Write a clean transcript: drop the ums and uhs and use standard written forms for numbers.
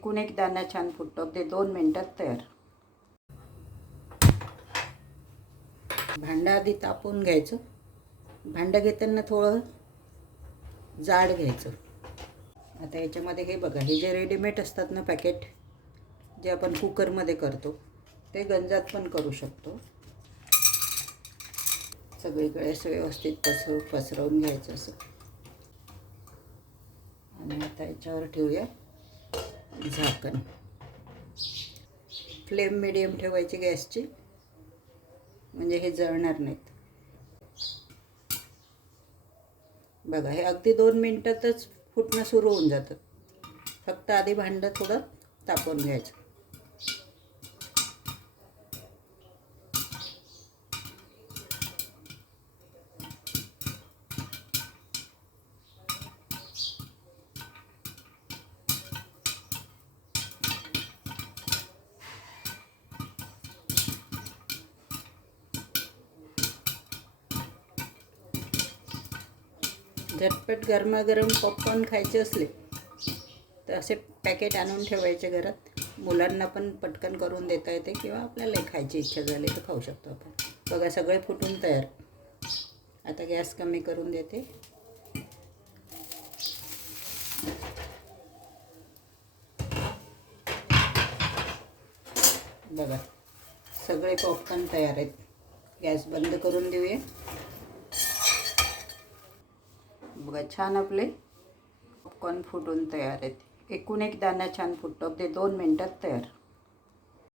एकूण एक दाणा छान फुटतो. ते 2 मिनिटात तयार. भांडं आधी तापवून घ्यायचं. भांडं घेताना थोडं जाड घ्यायचं. आता याच्यामध्ये हे बघा, हे जे रेडीमेड असतात ना पॅकेट, जे आपण कुकरमध्ये करतो, ते गंजात पण करू शकतो. सगळीकडे असं व्यवस्थित पसरवून घ्यायचं असं. आणि आता याच्यावर ठेवूया झाकण. फ्लेम मिडियम ठेवायची गॅसची, म्हणजे हे जळणार नाहीत. बघा, हे अगदी 2 मिनिटातच फुटणं सुरू होऊन जातं. फक्त आधी भांडं थोडं तापवून घ्यायचं. झटपट गरमागरम पॉपकॉर्न खायचे असले तर असे पॅकेट आणून ठेवायचे घरात. मुलांना पण पटकन करून देता येते, किंवा आपल्यालाही खायची इच्छा झाली तर खाऊ शकतो आपण. बघा, सगळे फुटून तयार. आता गॅस कमी करून देते. बघा, सगळे पॉपकॉर्न तयार आहेत. गॅस बंद करून देऊया. बघा, छान आपले पॉपकॉर्न फुटून तयार आहेत. एकूण एक दाणा छान फुटतो. ते 2 मिनिटात तयार.